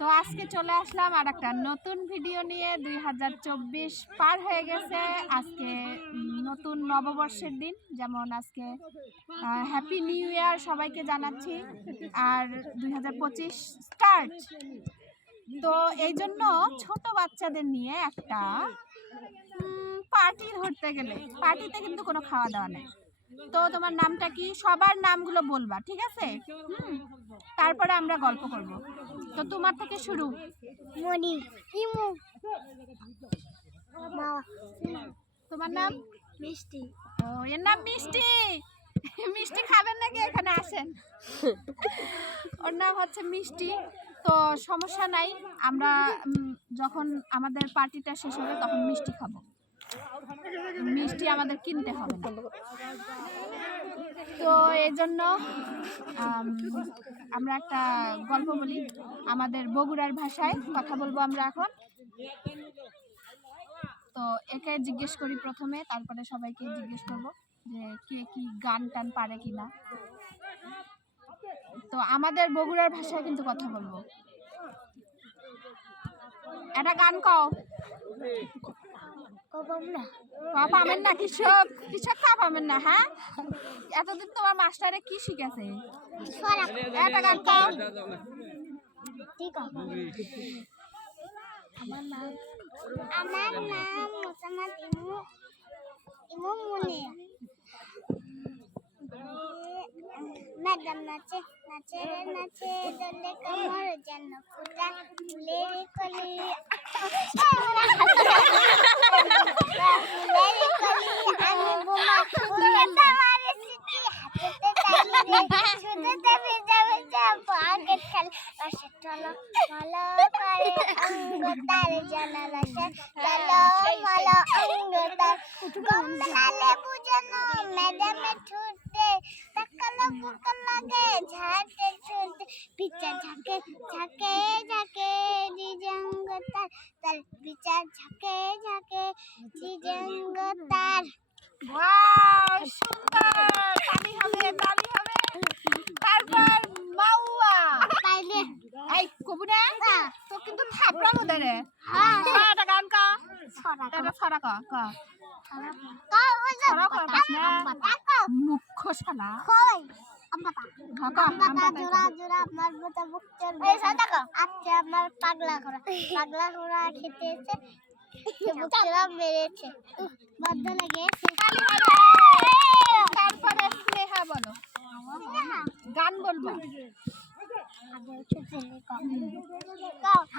তো আজকে চলে আসলাম আর একটা নতুন ভিডিও নিয়ে। দুই হাজার চব্বিশ পার হয়ে গেছে। আজকে নতুন নববর্ষের দিন, যেমন আজকে হ্যাপি নিউ ইয়ার সবাইকে জানাচ্ছি। আর দুই হাজার পঁচিশ স্টার্ট তো এই জন্য ছোট বাচ্চাদের নিয়ে একটা পার্টি ধরতে গেলে। পার্টিতে কিন্তু কোনো খাওয়া দাওয়া নেই। তো তোমার নামটা কি? সবার নামগুলো বলবা ঠিক আছে? তারপরে আমরা গল্প করব। তো তোমার থেকে শুরু। মনি ইমু। তোমার নাম? মিষ্টি। ও এর নাম মিষ্টি। মিষ্টি খাবেন নাকি? এখানে আসেন। ওর নাম হচ্ছে মিষ্টি। তো সমস্যা নাই আমরা যখন আমাদের পার্টিটা শেষ হবে তখন মিষ্টি খাব। মিষ্টি আমাদের কিনতে হবে না। তো এই জন্য আমরা একটা গল্প বলি। আমাদের বগুড়ার ভাষায় কথা বলব আমরা এখন। তো একে জিজ্ঞেস করি প্রথমে, তারপরে সবাইকে জিজ্ঞেস করব যে কে কি গান টান পারে কি না। তো আমাদের বগুড়ার ভাষায় কিন্তু কথা বলব। একটা গান কও। পাবেন না কৃষক। কৃষক কা পাবেন না হ্যাঁ? এতদিন তোমার মাস্টারে কি শিখেছে? একটা গান কও আমার নাম আমার ইমু ইমু মুনি। ম্যাডাম নাচে নাচে নাচে দলে কমর যেন ফুটা ফুলের কলি ফুলের কলি আমি বোমা ফুলে তোমার সিটি হাতেতে চাইলে শুধুতে ভেজা ভেজা খেলে রসে চলো ভালো করে অঙ্গ তার জানা রসে চলো ভালো অঙ্গ তার কমলা লেবু যেন ম্যাডামে ঠুটে টাকালো কুকা লাগে ঝাড়তে ছুটে পিচা ঝাঁকে ঝাঁকে ঝাঁকে দিজঙ্গ তার তার পিচা ঝাঁকে ঝাঁকে দিজঙ্গ তার ওয়াও সুন্দর তালি হবে তালি হবে তারপর মাউয়া তাইলে এই কবু না তো কিন্তু থাপড়া মধ্যে রে হ্যাঁ একটা গান কা একটা কা? কা মুখ্য শালা। আমার পাগলা পাগলা খেতে এসে মেরেছে। লাগে তারপরে স্নেহা বলো। গান বলব।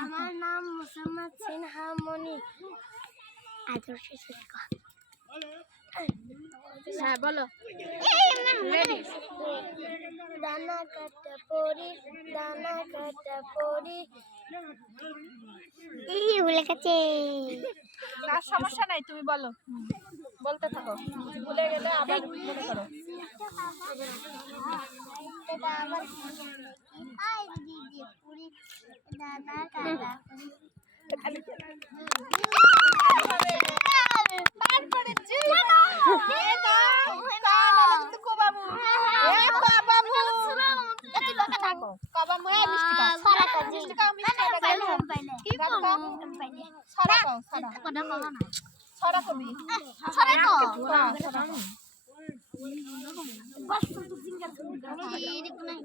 আমার নাম মুসাম্মদ সিনহা মনি আদর্শ শিক্ষক হ্যাঁ বলো। দানা কাটা পরি দানা কাটা পরি। এই ভুলে গেছে। না সমস্যা নাই তুমি বলো। বলতে থাকো। ভুলে গেলে আবার মনে করো। দানা কাটা গান করব ছড়া ছড়া ছড়া ছড়া তো হ্যাঁ ছড়া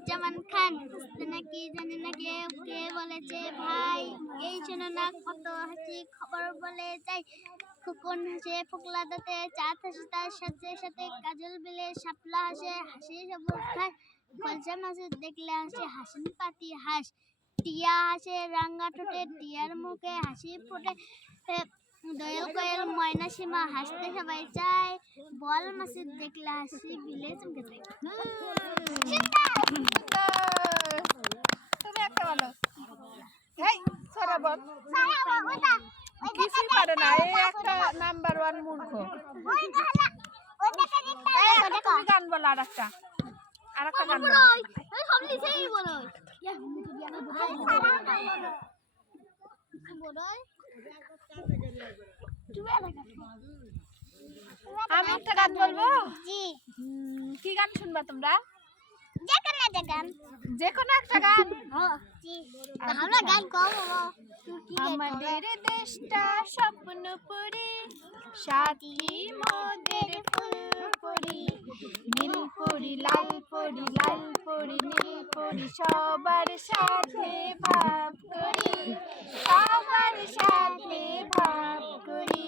জামান খান নাকি জানি না কে কে বলেছে ভাই এই শোনো না কত হাসি খবর বলে যাই খুকুন হাসে ফোকলা দাঁতে চাঁদ হাসে তার সাথে সাথে কাজল বিলে শাপলা হাসে হাসি সবুজ খায় কলসা মাছের দেখলে হাসে হাসিন পাতি হাস টিয়া হাসে রাঙ্গা ঠোঁটে, টিয়ার মুখে হাসি ফোটে। দয়াল কয়েল ময়না সীমা হাসতে সবাই চায়। বল মাছের দেখলে হাসি বিলে চমকে যায়। তুমি একটা বলো। এই ছড়া বল। কিছুই পারে না এই একটা নাম্বার ওয়ান মূর্খ। তুমি গান বলো আর একটা। আর একটা গান বলো। আমি একটা গান বলব? জি। কি গান শুনবা তোমরা? যেখানে একটা গান। যে কোনো একটা গান। আমরা গান গাবো আমাদের দেশটা স্বপ্ন পরি সাথী মোদের ফুল পরি নীল পরি লাল পরি লাল পরি নীল পরি সবার সাথে ভাব করি সাথে ভাব করি।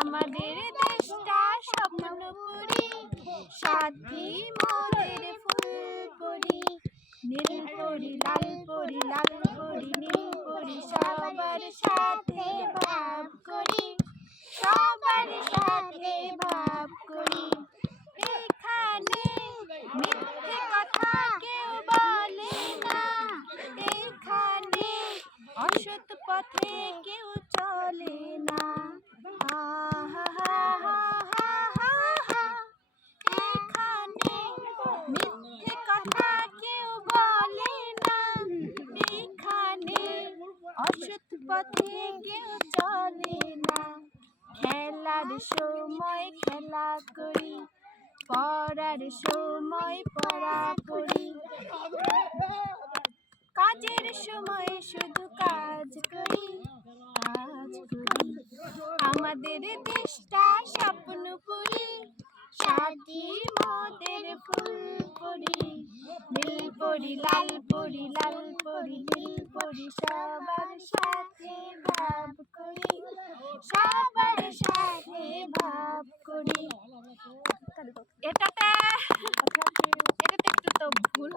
আমাদের দেশটা স্বপ্ন পরি। সাথী মোদের ফুল পরি নীল পরি লাল পরি লাল পরি নীল পরি সবার সাথে ভাব করি। সবার সাথে ভাব করি এখানে মিথ্যে কথা কেউ বলে না এখানে অসৎ পথে কেউ চলে না আহা হা হা হা হা হা এখানে মিথ্যে কথা কেউ বলে না এখানে অসৎ কেউ চলে না। খেলার সময় খেলা করি, পড়ার সময় পড়া করি। কাজের সময় শুধু কাজ লাল পরি লাল পরি নীল পরি সবার সাথে ভাব করি। সবার সাথে ভাব করি। এটাতে এটাতে একটু তো ভুল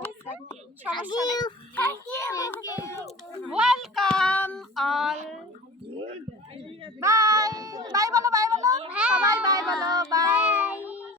ওয়েলকাম অল বাই বাই বলো বাই বলো। সবাই বাই বলো বাই